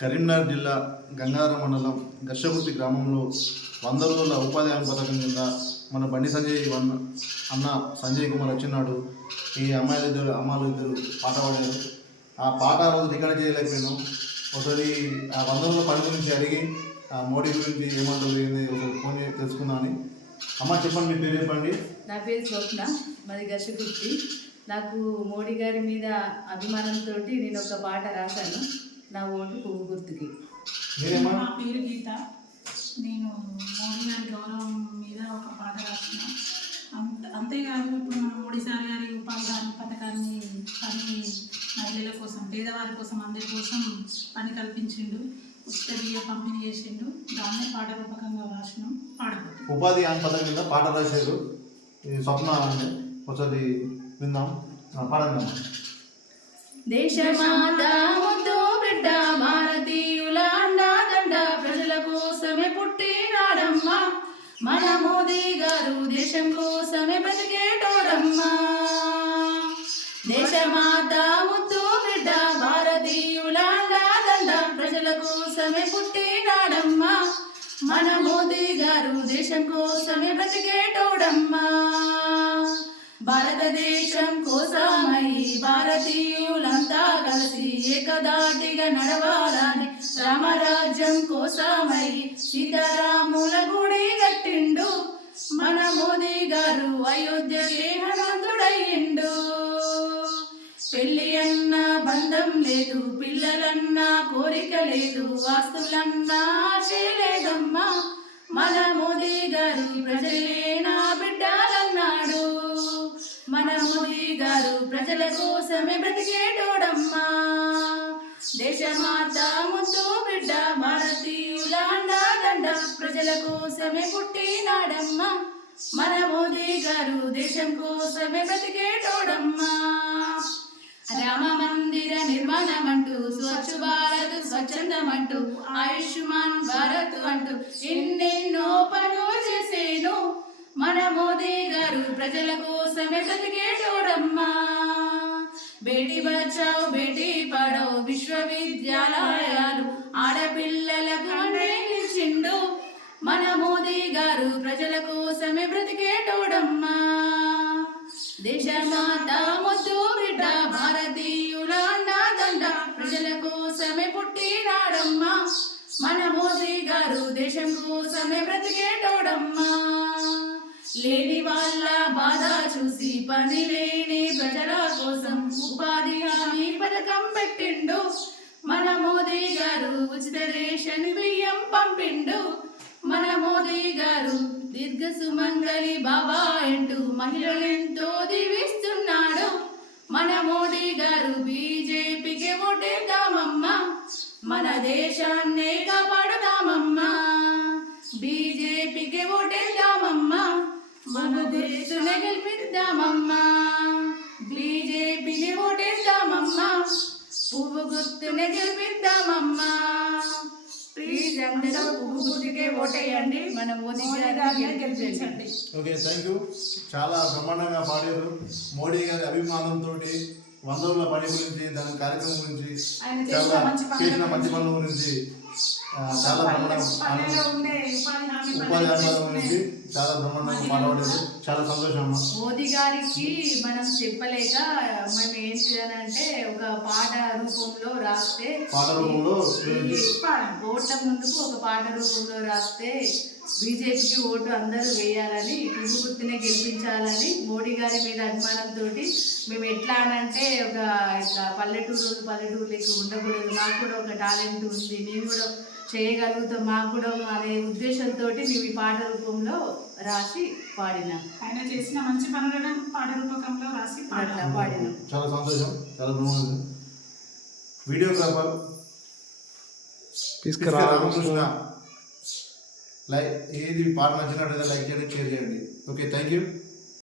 కరీంనగర్ జిల్లా గంగాధర మండలం గర్షగుర్తి గ్రామంలో 100 రోజుల ఉపాధి హామీ పథకం కింద మన బండి సంజయ్ అన్న సంజయ్ కుమార్ వచ్చినాడు. ఈ అమ్మాయిలు ఇద్దరు పాట పాడారు. ఆ పాట రోజు రికార్డ్ చేయలేకపోయాను. ఒకసారి ఆ 100 రోజుల పని గురించి అడిగి మోడీ గురించి ఏమంటారు ఏంది ఒకసారి ఫోన్ చేసి తెలుసుకుందామని. అమ్మ చెప్పండి, మీ పేరు చెప్పండి. నా పేరు స్వప్న, మాది గర్షగుర్తి. నాకు మోడీ గారి మీద అభిమానంతో నేను ఒక పాట రాశాను. నా ఓటు పువ్వు గుర్తుకి. నా పేరు గీత. నేను మోడీ గారి గౌరవం మీద ఒక పాట రాసిన. అంతేకాదు, ఇప్పుడు మన మోడీ సార్ గారి ఉపాధి హామీ పథకాన్ని మహిళల కోసం, పేదవారి కోసం, అందరి కోసం పని కల్పించిండు. ఉచిత బియ్యం పంపిణీ చేసిండు. దాన్నే పాట రూపకంగా రాసినాం. పాడబోతుంది. ఉపాధి హామీ పథకం కింద పాట రాశారు. స్వప్న అంటే ఒకసారి విందాం, పాడండి. దేశమాత ముద్దు బిడ్డ, భారతీయుల అండాదండ, ప్రజల కోసమే పుట్టినాడమ్మ మన మోదీ గారు, దేశం కోసమే బతికేటోరమ్మ. దేశమాత ముద్దు బిడ్డ, భారతీయుల అండాదండ, ప్రజల కోసమే పుట్టినాడమ్మ మన మోదీ గారు, దేశం కోసమే బతికేటోడమ్మ. భారతదేశం కోసమై భారతీయులంతా కలిసి ఏకదాటిగా నడవాలని, రామరాజ్యం కోసమై సీతారాముల గుడి కట్టిండు మన మోదీ గారు, అయోధ్యకే హనుమంతుడయ్యిండు. పెళ్ళి అన్న బంధం లేదు, పిల్లలన్న కోరిక లేదు, ఆస్తులన్నా ఆశ లేదమ్మా మన మోదీ గారు, ప్రజలే నా బిడ్డలన్నాడు. మన మోదీ గారు ప్రజల కోసమే బ్రతికేటోడమ్మా. దేశమాత ముద్దు బిడ్డ, భారతీయుల అండాదండ, ప్రజల కోసమే పుట్టినాడమ్మా మన మోదీ గారు, దేశం కోసమే బ్రతికేటోడమ్మా. రామ మందిర నిర్మాణం అంటూ, స్వచ్ఛ భారత్ స్వచ్ఛందమంటూ, ఆయుష్మాన్ భారత్ అంటూ ఎన్నెన్నో పనులు చేసేను మన మోదీ గారు, ప్రజల కోసమే బ్రతికేటోడమ్మా. బేటీ బచాओ బేటీ పఢాओ విశ్వవిద్యాలయాలు ఆడపిల్లలకు అందించిండు మన మోదీ గారు, ప్రజల కోసమే బ్రతికేటోడమ్మా. దేశమాత ముద్దు బిడ్డ, భారతీయుల అండాదండ, ప్రజల కోసమే పుట్టినాడమ్మా మన మోదీ గారు, దేశం కోసమే బ్రతికేటోడమ్మా. లేని వాళ్ళ బాధ చూసి పని లేని ప్రజల కోసం ఉపాధి హామీ పథకం పెట్టిండు మన మోదీ గారు, ఉచిత రేషన్ బియ్యం పంపిండు మన మోదీ గారు. దీర్ఘ సుమంగళి బాబా అంటూ మహిళలెంతో దీవిస్తున్నాడు మన మోదీ గారు. బీజేపీకి ఓటేద్దామమ్మా, మన దేశాన్నే కాపాడుదామమ్మా. బీజేపీకి ఓటేద్దామమ్మా, మన దేశాన్ని గెలిపిద్దామమ్మా. బీజేపీని ఓటేద్దామమ్మా, పువ్వు గుర్తుని గెలిపిద్దామమ్మా. ప్లీజ్ అందరూ పువ్వు గుర్తుకే ఓటేయండి, మన మోదీ గారిని గెలిపించండి. Okay, thank you. చాలా బ్రహ్మాండంగా పాడారు. మోడీ గారి అభిమానంతో 100 రోజుల పని గురించి, దాని కార్యక్రమం గురించి, చాలా చేసిన మంచి పనుల గురించి, చాలా బ్రహ్మాండంగా ఉపాధి హామీ గురించి చాలా బ్రహ్మాండంగా పాడబడ్డారు. చాలా సంతోషం. మోదీ గారికి మనం చెప్పలేక మేము ఏంటి అని అంటే, ఒక పాట రూపంలో రాస్తే, ఓట్ల ముందుకు ఒక పాట రూపంలో రాస్తే బీజేపీకి ఓటు అందరూ వేయాలని, పువ్వు గుర్తునే గెలిపించాలని మోడీ గారి మీద అభిమానంతో మేము ఎట్లా అనంటే, ఒక ఇట్లా పల్లెటూరులకి ఉండకూడదు, మాకు కూడా ఒక టాలెంట్ ఉంది, మేము కూడా చేయగలుగుతాం, మాకు కూడా అనే ఉద్దేశంతో మేము ఈ పాట రూపంలో రాసి పాడినాం. ఆయన చేసిన మంచి పనులను పాట రూపకంలో రాసి పాడినాం. చాలా సంతోషం. చాలా బాగుంది. వీడియోగ్రాఫర్ రామకృష్ణ. ఏది పాట నచ్చినట్లయితే లైక్ చేయండి, షేర్ చేయండి. Okay, thank you.